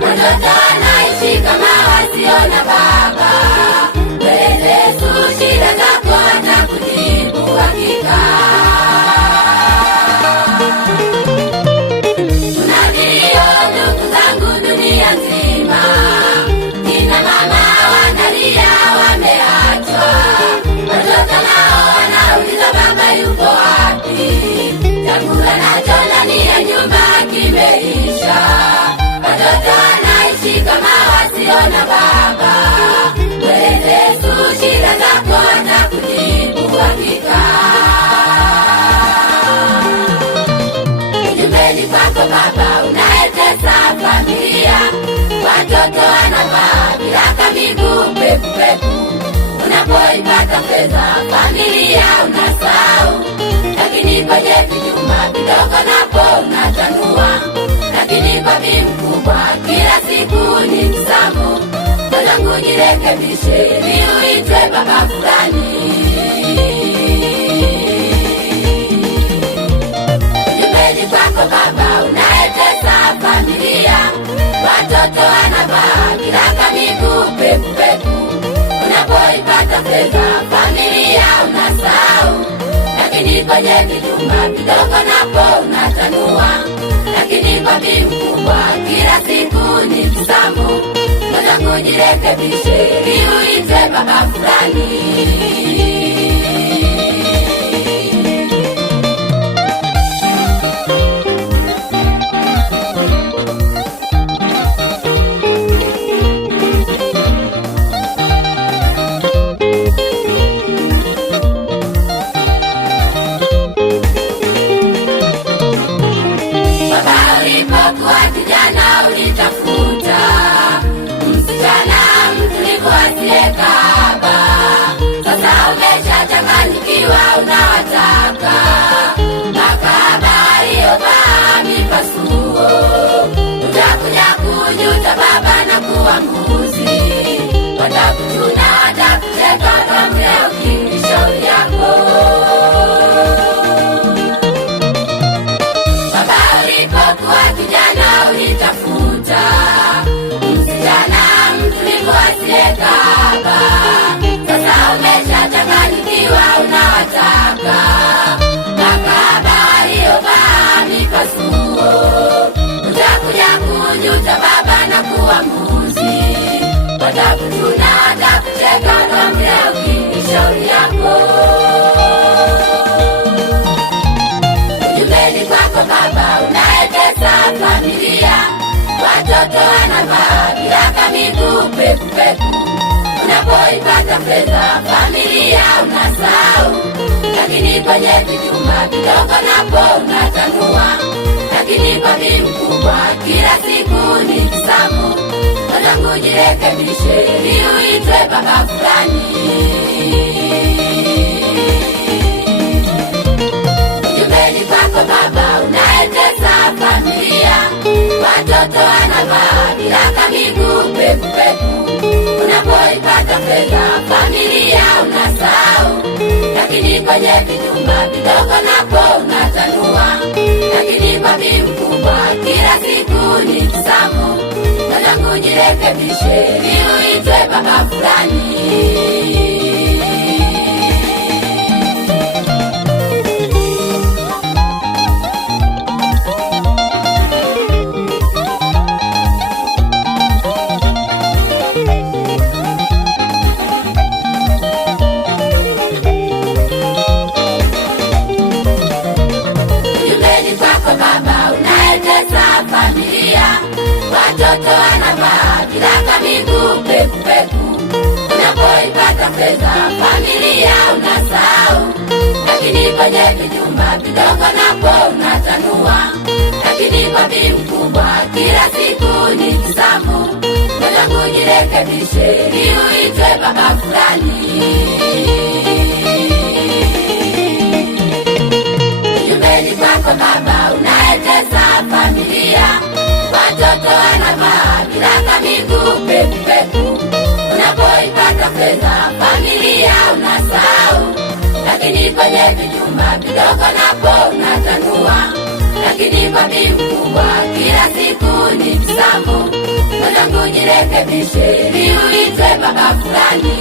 Watoto wanaishi kama wasiona baba. Mweleze Yesu shida zako atakujibu hakika. Kuna vilio ndugu zangu dunia nzima, kina mama wanalia wameachwa. Watoto nao wanauliza baba yuko wapi? Chakula nacho ndani ya nyumba kimeisha. Watoto wanaishi kama wasiona baba. Mweleze Yesu shida zako atakujibu hakika. Jumbeni kwako baba unayetesa familia. Watoto wanavaa viraka miguu pepu pepu. Unapoipata fedha familia unasahau, lakini kwenye vijuma vidogo napo unatanua. Lakini kwa mkubwa kila siku ni msambo. Mwanangu jirekebishe ili uitwe baba fulani. Jumbeni kwako baba unayetesa familia. Watoto wanavaa viraka miguu pepu pepu. Unapoipata fedha familia unasahau, lakini kwenye vijumba vidogo napo unatanua. Lakini kwa mkubwa kila siku ni msambo. Mwanangu jirekebishe ili uitwe baba fulani. Ulitafuta msichana mtulivu asiyekaba. Sasa umeshachanganyikiwa unawataka makahaba aliyovaa mipasuo. Utakuja kujuta baba na kuwa mbuzi. Watakutuna watakuteka damu ya ukimwi shauri yako. Baba ulipokuwa kijana ulitafuta msichana mtulivu asiyekaba. Sasa umeshachanganyikiwa unawataka makahaba aliyovaa mipasuo. Utakuja kujuta baba na kuwa mbuzi. Watakutuna watakuteka damu ya ukimwi shauri yako. Jumbeni kwako baba unayetesa familia. Watoto wanavaa viraka miguu pepu pepu. Unapoipata fedha familia unasahau, lakini kwenye vijumba vidogo napo unatanua. Lakini kwa mkubwa kila siku ni msambo. Mwanangu jirekebishe ili uitwe baba fulani. Jumbeni kwako baba unayetesa familia. Watoto wanavaa viraka miguu pepu pepu. Unapoipata fedha familia unasahau, lakini kwenye vijumba vidogo napo unatanua. Lakini kwa mkubwa kila siku ni msambo. Mwanangu jirekebishe ili uitwe baba fulani. Watoto wanavaa viraka miguu pepu pepu. Unapoipata fedha familia unasahau, lakini kwenye vijumba vidogo napo unatanua, lakini kwa bi mkubwa kila siku ni kisambu. Ngoja kujirekebishe ili uitwe baba fulani. Ujumbe ni kwako baba unaetesa familia, watoto wanavaa viraka miguu peku peku. Unapoipata fedha familia unasahau, lakini kwenye vijumba vidogo napo unatanua, lakini kwa bi mkubwa kila siku ni kisambu. Ngoja kujirekebishe ili uitwe baba fulani.